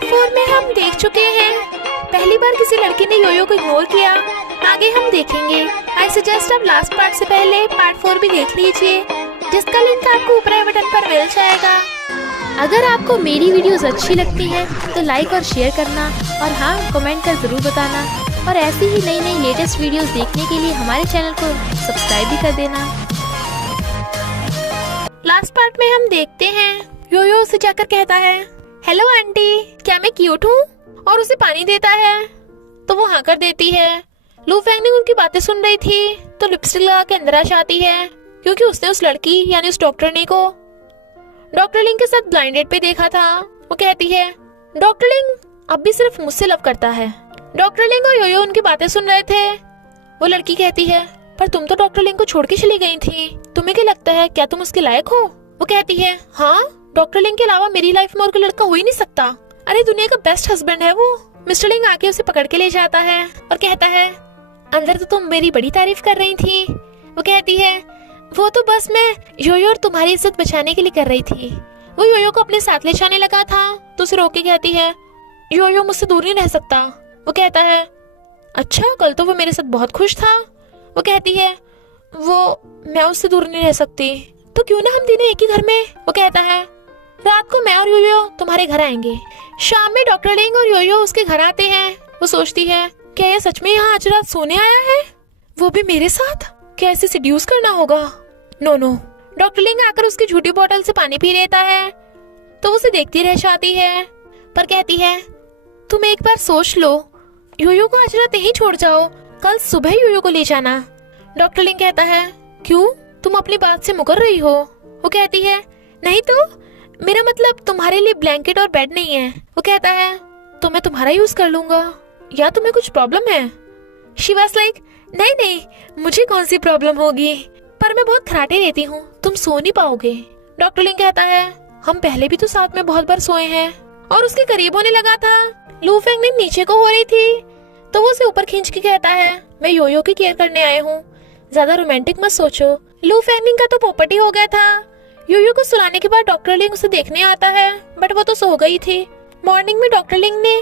Part 4 में हम देख चुके हैं पहली बार किसी लड़की ने योयो को इग्नोर किया। आगे हम देखेंगे। आई सजेस्ट आप लास्ट पार्ट से पहले पार्ट 4 भी देख लीजिए, जिसका लिंक आपको ऊपर आई बटन पर मिल जाएगा। अगर आपको मेरी वीडियोस अच्छी लगती है तो लाइक और शेयर करना, और हाँ, कमेंट कर जरूर बताना। और ऐसी ही नई नई लेटेस्ट वीडियोस देखने के लिए हमारे चैनल को सब्सक्राइब भी कर देना। लास्ट पार्ट में हम देखते हैं योयो उसे जाकर कहता है, हेलो आंटी, क्या मैं क्यूट हूँ? और उसे पानी देता है तो वो हाँ कर देती है। लू फेंगनिंग उनकी बातें सुन रही थी तो लिपस्टिक लगा के अंदर आ जाती है, क्योंकि उसने उस लड़की यानी उस डॉक्टरनी को डॉक्टर लिंग के साथ ब्लाइंड डेट पे देखा था। वो कहती है, डॉक्टर लिंग अब भी सिर्फ मुझसे लव करता है। डॉक्टर लिंग और योयो उनकी बातें सुन रहे थे। वो लड़की कहती है, पर तुम तो डॉक्टर लिंग को छोड़ के चली गई थी, तुम्हें क्या लगता है, क्या तुम उसके लायक हो? वो कहती है, हाँ, डॉक्टर लिंग के अलावा मेरी लाइफ में और कोई लड़का हो ही नहीं सकता। अरे दुनिया का बेस्ट हस्बैंड है वो। मिस्टर लिंग आके उसे पकड़ के ले जाता है और कहता है, अंदर तो तुम मेरी बड़ी तारीफ कर रही थी। वो कहती है, वो तो बस मैं योयो और तुम्हारी इज्जत बचाने के लिए कर रही थी। वो योयो को अपने साथ ले जाने लगा था तो उसे रोक के कहती है, योयो मुझसे दूर नहीं रह सकता। वो कहता है, अच्छा, कल तो वो मेरे साथ बहुत खुश था। वो कहती है, वो मैं उससे दूर नहीं रह सकती, तो क्यों ना हम तीनों एक ही घर में। वो कहता है, रात को मैं और योयो तुम्हारे घर आएंगे। शाम में डॉक्टर लिंग और योयो उसके घर आते हैं। वो सोचती है, क्या यह सच में यहाँ आज रात सोने आया है, वो भी मेरे साथ? क्या इसे सिड्यूस करना होगा? नो। डॉक्टर लिंग आकर उसकी झूठी बोतल से पानी पी लेता है तो उसे देखती रह जाती है, पर कहती है, तुम एक बार सोच लो, योयो को आज रात यहीं छोड़ जाओ, कल सुबह योयो को ले जाना। डॉक्टर लिंग कहता है, क्यों, तुम अपनी बात से मुकर रही हो? वो कहती है, नहीं तो मेरा मतलब तुम्हारे लिए ब्लैंकेट और बेड नहीं है। वो कहता है, तो मैं तुम्हारा यूज कर लूंगा, या तुम्हें कुछ प्रॉब्लम है? शी वाज लाइक, नहीं, मुझे कौन सी प्रॉब्लम होगी, पर मैं बहुत खराटे रहती हूँ, तुम सो नहीं पाओगे। डॉक्टर लिंग कहता है, हम पहले भी तो साथ में बहुत बार सोए हैं। और उसके करीब होने लगा था। लू फेंगनिंग नीचे को हो रही थी तो वो उसे ऊपर खींच के कहता है, मैं योयो की केयर करने आया हूँ, ज्यादा रोमांटिक मत सोचो। लू फेंगनिंग का तो पोपट ही हो गया था। योयो को सुलाने के बाद डॉक्टर लिंग उसे देखने आता है, बट वो तो सो गई थी। मॉर्निंग में डॉक्टर लिंग ने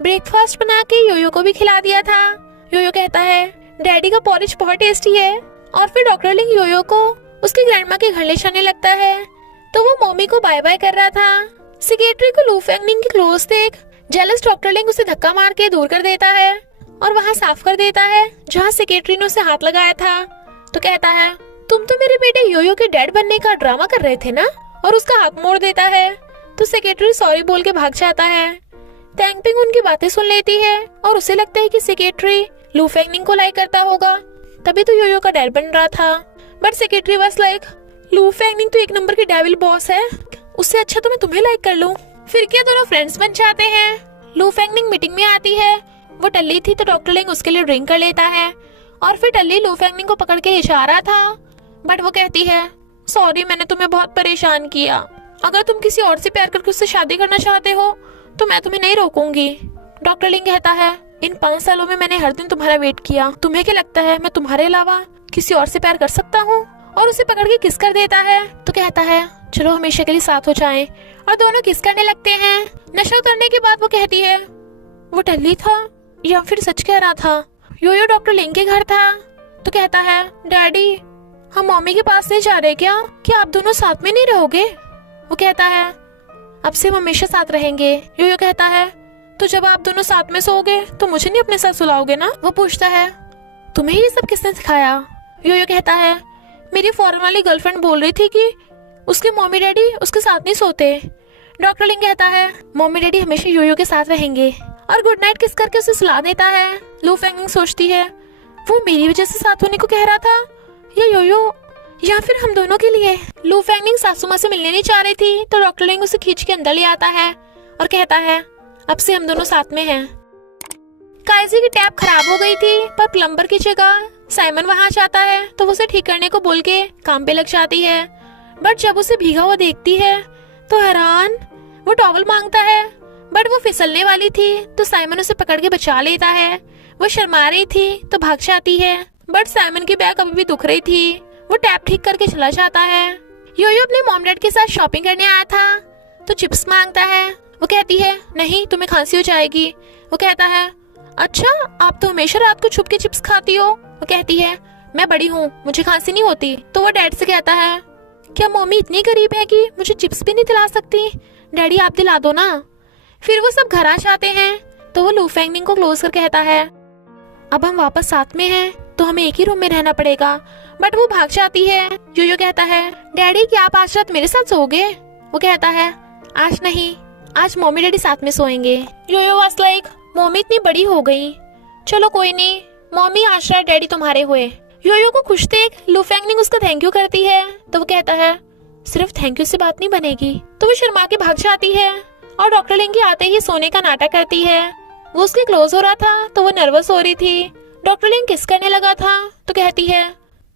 ब्रेकफास्ट बना के योयो को भी खिला दिया था। योयो कहता है, डैडी का पॉरिज बहुत टेस्टी है। और फिर डॉक्टर लिंग योयो को उसकी ग्रैंडमा के घर ले जाने लगता है तो वो मम्मी को बाय बाय कर रहा था। सेक्रेटरी को लू फेंगनिंग की क्लोज देख जेलस डॉक्टर लिंग उसे धक्का मार के दूर कर देता है और वहाँ साफ कर देता है जहाँ सेक्रेटरी ने उसे हाथ लगाया था। तो कहता है, तुम तो मेरे बेटे योयो के डैड बनने का ड्रामा कर रहे थे ना, और उसका हाथ मोड़ देता है। तो सेक्रेटरी सॉरी बोल के भाग जाता है। टैंगपिंग उनकी बातें सुन लेती है और उसे लगता है कि सेक्रेटरी लू फेंगनिंग को लाइक करता होगा, तभी तो योयो का डैड बन रहा था। बट सेक्रेटरी वाज लाइक, लू फेंगनिंग तो एक नंबर की डेविल बॉस है, उससे अच्छा तो मैं तुम्हें लाइक कर लूं। फिर क्या दोनों फ्रेंड्स बन जाते हैं। लू फेंगनिंग मीटिंग में आती है। वो टल्ली थी तो डॉक्टर लिंग उसके लिए ड्रिंक कर लेता है और फिर टल्ली लू फेंगनिंग को पकड़ के ले जा रहा था, बट वो कहती है, सॉरी, मैंने तुम्हें बहुत परेशान किया। अगर तुम किसी और से प्यार करके उससे शादी करना चाहते हो तो मैं तुम्हें नहीं रोकूंगी। डॉक्टर लिंग कहता है, इन 5 सालों में मैंने हर दिन तुम्हारा वेट किया, तुम्हें क्या लगता है मैं तुम्हारे अलावा किसी और से प्यार कर सकता हूँ? और उसे पकड़ के किस कर देता है। तो कहता है, चलो हमेशा के लिए साथ हो जाएं। और दोनों किस करने लगते हैं। नशा उतरने के बाद वो कहती है, वो टल्ली था या फिर सच कह रहा था, योयो डॉक्टर लिंग के घर था। तो कहता है, डैडी, हम मम्मी के पास नहीं जा रहे क्या आप दोनों साथ में नहीं रहोगे? वो कहता है, अब से हम हमेशा साथ रहेंगे। योयो कहता है, तो जब आप दोनों साथ में सोओगे तो मुझे नहीं अपने साथ सुलाओगे ना? वो पूछता है, तुम्हें ये सब किसने सिखाया? योयो कहता है, मेरी फॉरेन वाली गर्लफ्रेंड बोल रही थी कि उसके मम्मी डैडी उसके साथ नहीं सोते। डॉक्टर लिंग कहता है, मम्मी डैडी हमेशा योयो के साथ रहेंगे, और गुड नाइट किस करके उसे सुला देता है। लू फेंगनिंग सोचती है, वो मेरी वजह से साथ होने को कह रहा था, या योयो, या फिर हम दोनों के लिए। लू फेंगनिंग सासू माँ से मिलने नहीं चाह रही थी तो डॉक्टर लिंग उसे खींच के अंदर ले आता है और कहता है, अब से हम दोनों साथ में हैं। काइजी की टैप खराब हो गई थी, पर प्लम्बर की जगह साइमन वहां जाता है तो वो उसे ठीक करने को बोल के काम पे लग जाती है। बट जब उसे भीगा हुआ देखती है तो हैरान, वो टॉवल मांगता है, बट वो फिसलने वाली थी तो साइमन उसे पकड़ के बचा लेता है। वो शर्मा रही थी तो भाग जाती है, बट साइमन की बैक अभी भी दुख रही थी। वो टैप ठीक करके चला जाता है। योयो अपने मॉम डैड के साथ शॉपिंग करने आया था तो चिप्स मांगता है। वो कहती है नहीं तुम्हें खांसी हो जाएगी। वो कहता है अच्छा आप तो हमेशा रात को छुप के चिप्स खाती हो। वो कहती है मैं बड़ी हूँ मुझे खांसी नहीं होती। तो वो डैड से कहता है क्या मम्मी इतनी गरीब है कि मुझे चिप्स भी नहीं दिला सकती? डैडी आप दिला दो ना। फिर वो सब घर आ जाते हैं। तो वो लू फेंगनिंग को क्लोज कर कहता है अब हम वापस साथ में हैं तो हमें एक ही रूम में रहना पड़ेगा। बट वो भाग जाती है। योयो कहता है डैडी क्या आप आज रात मेरे साथ सोओगे? वो कहता है आज नहीं, आज मम्मी डैडी साथ में सोएंगे। योयो वाज लाइक मम्मी इतनी बड़ी हो गई, चलो कोई नहीं मम्मी आज रात डैडी तुम्हारे हुए। योयो को खुश देख लू फेंगनिंग उसका थैंक यू करती है। तो वो कहता है सिर्फ थैंक यू से बात नहीं बनेगी। तो वो शर्मा के भाग जाती है और डॉक्टर लिंग आते ही सोने का नाटक करती है। वो उसके क्लोज हो रहा था तो वो नर्वस हो रही थी। डॉक्टर लिंग किस करने लगा था तो कहती है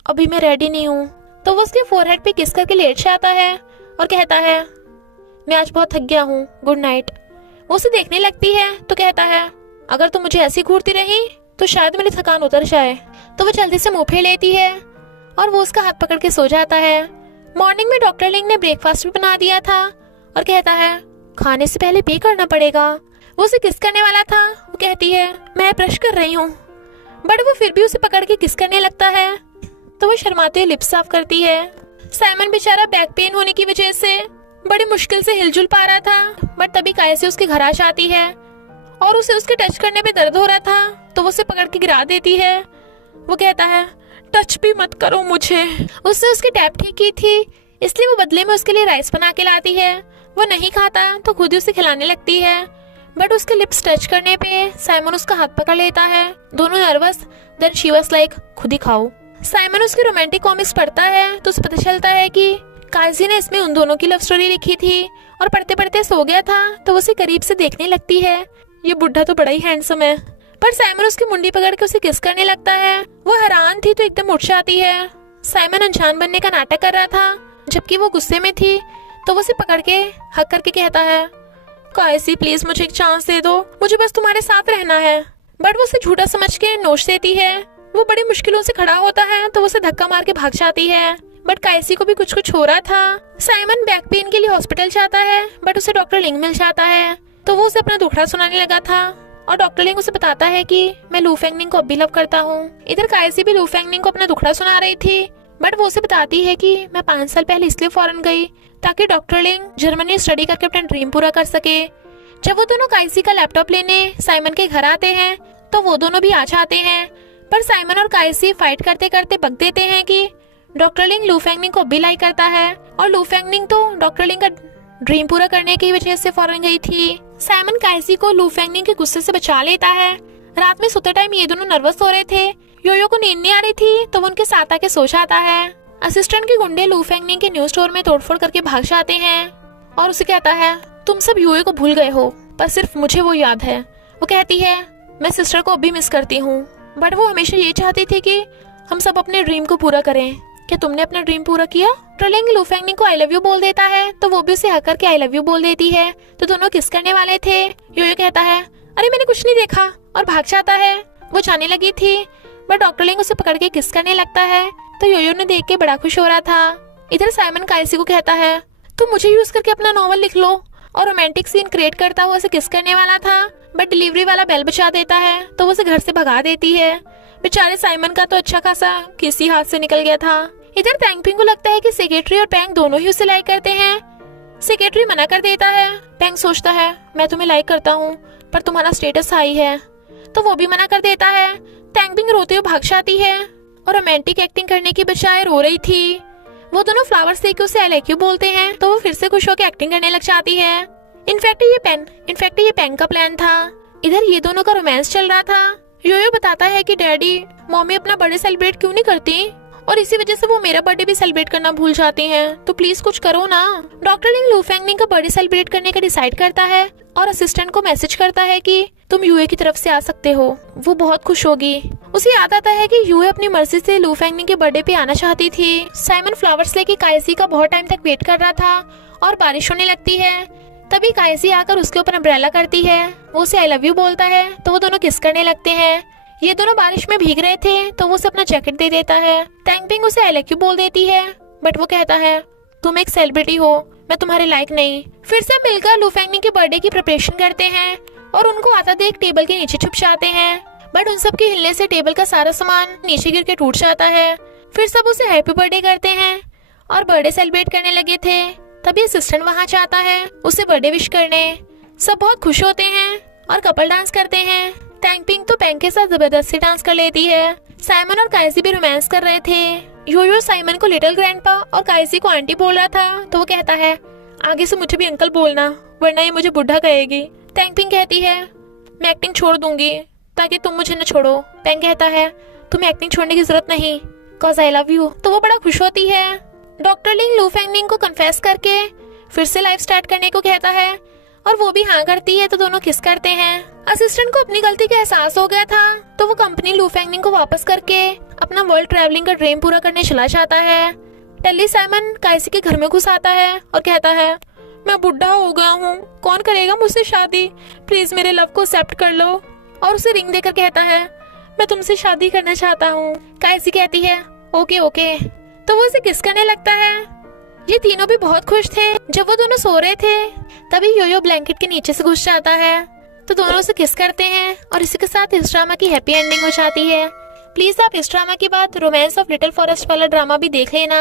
अभी मैं रेडी नहीं हूँ। तो वो उसके फोरहेड पे किस करके लेट जाता है और कहता है मैं आज बहुत थक गया हूँ, गुड नाइट। वो उसे देखने लगती है तो कहता है अगर तुम मुझे ऐसी घूरती रही तो शायद मेरी थकान उतर जाए। तो वो जल्दी से मुंह फेर लेती है और वो उसका हाथ पकड़ के सो जाता है। मॉर्निंग में डॉक्टर लिंग ने ब्रेकफास्ट भी बना दिया था और कहता है खाने से पहले पे करना पड़ेगा। वो उसे किस करने वाला था। वो कहती है मैं ब्रश कर रही हूँ। बट वो फिर भी उसे पकड़ के किस करने लगता है। तो वो शर्माते हुए लिप्स साफ करती है। साइमन बेचारा बैक पेन होने की वजह से बड़ी मुश्किल से हिलजुल पा रहा था। बट तभी कायसी उसके घर आ जाती है और उसे उसके टच करने पे दर्द हो रहा था तो वो उसे पकड़ के गिरा देती है। वो कहता है टच भी मत करो मुझे। उसने उसकी टैप ठीक की थी इसलिए वो बदले में उसके लिए राइस बना के लाती है। वो नहीं खाता तो खुद ही उसे खिलाने लगती है। बट उसके लिप्स टच करने पे साइमन उसका हाथ पकड़ लेता है। दोनों nervous. Then she was like खुद ही खाओ। साइमन उसके रोमांटिक कॉमिक्स पढ़ता है तो उसे पता चलता है कि काजी ने इसमें उन दोनों की लव स्टोरी लिखी थी और पढ़ते पढ़ते सो गया था। तो वो उसे करीब से देखने लगती है। ये बुढ़ा तो बड़ा ही हैंडसम है। पर साइमन उसकी मुंडी पकड़ के उसे किस करने लगता है। वो हैरान थी तो एकदम उठ जाती है। साइमन अनजान बनने का नाटक कर रहा था जबकि वो गुस्से में थी। तो वो उसे पकड़ के हक करके कहता है कायसी प्लीज मुझे एक चांस दे दो, मुझे बस तुम्हारे साथ रहना है। बट वो उसे झूठा समझ के नोच देती है। वो बड़ी मुश्किलों से खड़ा होता है तो वो उसे धक्का मार के भाग जाती है। बट कायसी को भी कुछ कुछ हो रहा था। साइमन बैक पेन के लिए हॉस्पिटल जाता है बट उसे डॉक्टर लिंग मिल जाता है। तो वो उसे अपना दुखड़ा सुनाने लगा था और डॉक्टर लिंग उसे बताता है कि मैं लू फेंगनिंग को अब भी लव करता हूँ। इधर कायसी भी लू फेंगनिंग को अपना दुखड़ा सुना रही थी। बट वो उसे बताती है कि मैं 5 साल पहले इसलिए फॉरेन गई ताकि डॉक्टर लिंग जर्मनी स्टडी करके अपना ड्रीम पूरा कर सके। जब वो दोनों कायसी का लैपटॉप लेने साइमन के घर आते हैं तो वो दोनों भी आ जाते हैं। पर साइमन और कायसी फाइट करते करते बक देते हैं कि डॉक्टर लिंग लू फेंगनिंग को भी लाइक करता है और लू फेंगनिंग तो डॉक्टर लिंग का ड्रीम पूरा करने की वजह से फॉरेन गई थी। साइमन कायसी को लू फेंगनिंग के गुस्से से बचा लेता है। रात में सोते टाइम ये दोनों नर्वस हो रहे थे। योयो को नींद नहीं आ रही थी तो वो उनके साथ आके सो जाता है। असिस्टेंट के गुंडे लू फेंगनिंग के न्यूज स्टोर में तोड़फोड़ करके भाग जाते हैं और उसे कहता है तुम सब योयो को भूल गए हो पर सिर्फ मुझे वो याद है। वो कहती है मैं सिस्टर को अभी मिस करती हूँ। बट वो हमेशा ये चाहती थी कि हम सब अपने ड्रीम को पूरा करें। क्या तुमने अपना ड्रीम पूरा किया? ट्रोलिंग लू फेंगनिंग को आई लव यू बोल देता है तो वो भी उसे हक करके आई लव यू बोल देती है। तो दोनों किस करने वाले थे। योयो कहता है अरे मैंने कुछ नहीं देखा और भाग जाता है। वो जाने लगी थी बट डॉक्टर लिंग उसे पकड़ के किस करने लगता है तो योयो ने देख के बड़ा खुश हो रहा था। इधर साइमन कायसी को कहता है तुम मुझे यूज करके अपना नॉवल लिख लो और रोमांटिक सीन क्रिएट करता हुआ उसे किस करने वाला था। बट डिलीवरी वाला बेल बजा देता है तो वो उसे घर से भगा देती है। बेचारे साइमन का तो अच्छा खासा किसी हाथ से निकल गया था। इधर पैंगपिंग को लगता है कि सेक्रेटरी और पैंग दोनों ही उसे लाइक करते हैं। सेक्रेटरी मना कर देता है। पैंग सोचता है मैं तुम्हें लाइक करता हूँ पर तुम्हारा स्टेटस हाई है तो वो भी मना कर देता है। पैंगपिंग रोते हुए भाग जाती है और रोमांटिक एक्टिंग करने की बजाय रो रही थी। वो दोनों फ्लावर्स देख के उसे आई लाइक यू बोलते हैं तो वो फिर से खुश होकर एक्टिंग करने लग जाती है। इनफैक्ट ये पैंग का प्लान था। इधर ये दोनों का रोमांस चल रहा था। योयो बताता है कि डैडी मम्मी अपना बर्थडे सेलिब्रेट क्यों नहीं करती और इसी वजह से वो मेरा बर्थडे भी सेलिब्रेट करना भूल जाती हैं। तो प्लीज कुछ करो ना। डॉक्टर लिंग लू फेंगनिंग का बर्थडे सेलिब्रेट करने का डिसाइड करता है और असिस्टेंट को मैसेज करता है कि तुम यूए की तरफ से आ सकते हो। वो बहुत खुश होगी। उसे याद आता है कि यूए अपनी मर्जी से लू फेंगनिंग के बर्थडे पे आना चाहती थी। साइमन फ्लावर्स लेके कायसी का बहुत टाइम तक वेट कर रहा था और बारिश होने लगती है। तभी कायसी आकर उसके ऊपर अम्ब्रेला करती है। वो उसे आई लव यू बोलता है तो वो दोनों किस करने लगते हैं। ये दोनों बारिश में भीग रहे थे तो वो उसे अपना जैकेट दे देता है। टैंगपिंग उसे आई लव यू बोल देती है बट वो कहता है तुम एक सेलिब्रिटी हो, मैं तुम्हारे लायक नहीं। फिर से मिलकर लू फेंगनिंग के बर्थडे की प्रिपरेशन करते हैं और उनको आता देख टेबल के नीचे छुप जाते हैं, बट उन सब के हिलने से टेबल का सारा सामान नीचे गिर के टूट जाता है। फिर सब उसे हैप्पी बर्थडे करते हैं और बर्थडे सेलिब्रेट करने लगे थे। तभी असिस्टेंट वहाँ जाता है उसे बर्थडे विश करने। सब बहुत खुश होते हैं और कपल डांस करते हैं। टैंग पिंग तो पेंग के साथ जबरदस्ती डांस कर लेती है। साइमन और काइजी भी रोमांस कर रहे थे। योयो साइमन को लिटिल ग्रैंडपा और काइजी को आंटी बोल रहा था, तो वो कहता है आगे से मुझे भी अंकल बोलना, वरना ये मुझे बुढ़ा कहेगी। टैंग पिंग कहती है मैं एक्टिंग छोड़ दूंगी ताकि तुम मुझे न छोड़ो। पेंग कहता है तुम्हें एक्टिंग छोड़ने की जरूरत नहीं, कॉज आई लव यू। तो वो बड़ा खुश होती है। डॉक्टर लिंग लू फेंगनिंग को कन्फेस करके फिर से लाइफ स्टार्ट करने को कहता है और वो भी हाँ करती है, तो दोनों किस करते हैं। असिस्टेंट को अपनी गलती का एहसास हो गया था, तो वो कंपनी लू फेंगनिंग को वापस करके अपना वर्ल्ड ट्रैवलिंग का ड्रीम पूरा करने चला जाता है। टेली साइमन काइसी के घर में घुस आता है और कहता है मैं बुढ़ा हो गया हूँ, कौन करेगा मुझसे शादी, प्लीज मेरे लव को एक्सेप्ट कर लो। और उसे रिंग देकर कहता है मैं तुमसे शादी करना चाहता हूँ। काइसी कहती है ओके ओके, तो वो उसे किस करने लगता है। ये तीनों भी बहुत खुश थे। जब वो दोनों सो रहे थे तभी योयो ब्लैंकेट के नीचे से घुस जाता है, तो दोनों उसे किस करते हैं और इसी के साथ इस ड्रामा की हैप्पी एंडिंग हो जाती है। प्लीज आप इस ड्रामा के बाद रोमांस ऑफ लिटिल फॉरेस्ट वाला ड्रामा भी देख लेना।